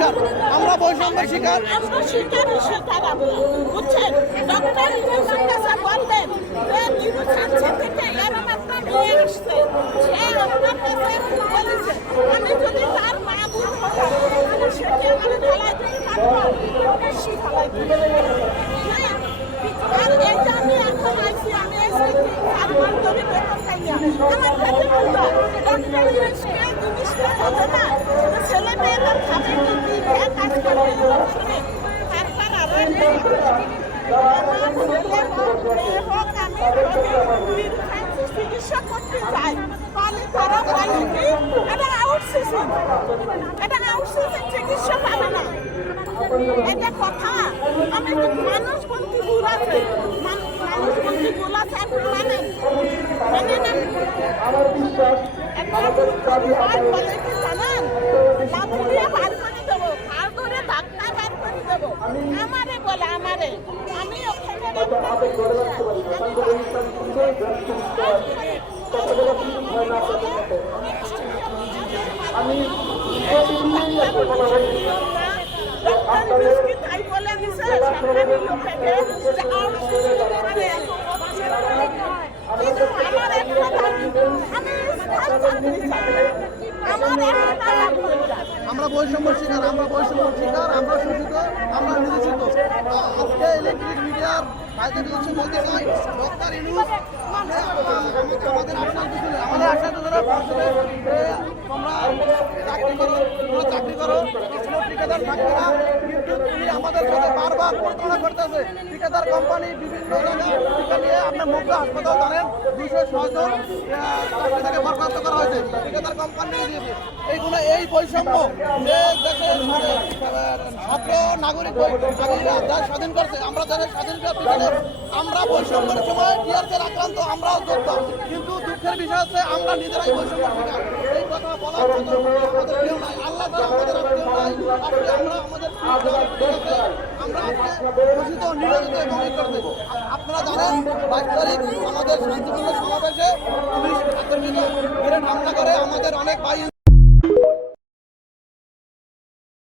শিকার। আমরা বৈষম্যের শিকার। আমরা আমরা আমি যদি তার মা বোন হতাম আমার হ্যাঁ আর এই যে আমি এখন আইছি, আমি এসেছি চার মাস বেতন খাই আমার কাছে বলল ডক্টর জিনিসটা হবে না চিকিৎসা করতে যাই তাহলে তারা বলে কি এটা আউটসোর্সিং এটা আউটসোর্সিং চিকিৎসা পাবে না এটা কথা আমি মানুষ বলতে ভুল আছে মান- মানুষ বলতে ভুল জানেন আমারে বলে আমারে। আমি ওখানে আমি তাই বলে দিছে আমার একটা আমি স্থান চাকরি চাই আমার একটা দাবি আমরা বৈষম্য শিকার, আমরা বৈষম্য শিকার, আমরা শোষিত, আমরা নির্দেশিত আজকে ইলেকট্রিক মিডিয়ার ভাইদের কিছু বলতে চাই? ডক্টর ইনুস আমাদের আশা দিচ্ছিল আমাদের আশা তো তোমরা চাকরি করো, তোমরা চাকরি করো ঠিকাদার থাকবে না। কিন্তু তুমি আমাদের সাথে বারবার প্রতারণা করতেছে। ঠিকাদার কোম্পানি বিভিন্ন জায়গায় নিয়ে আপনার মুগ্ধ হাসপাতাল জানেন দুশো ছজন চাকরি থেকে বরখাস্ত করা হয়েছে। ঠিকাদার কোম্পানি এইগুলো এই বৈষম্য যে দেশের মানে, ছাত্র নাগরিক নাগরিকরা দেশ স্বাধীন করছে আমরা দেশের স্বাধীন গেলে আমরা বৈষম্যের সময় টিআরসির আক্রান্ত আমরাও যোগদান কিন্তু দুঃখের বিষয় হচ্ছে আমরা নিজেরাই বৈষম্যের শিকার এই কথা বলার মতো আমাদের কেউ নাই। আল্লাহ আমাদের আমরা আমাদের আমরা আপনারা জানেন বাইশ তারিখ আমাদের শান্তিপূর্ণ সমাবেশে পুলিশ আতঙ্কিত। হামলা করে আমাদের অনেক ভাই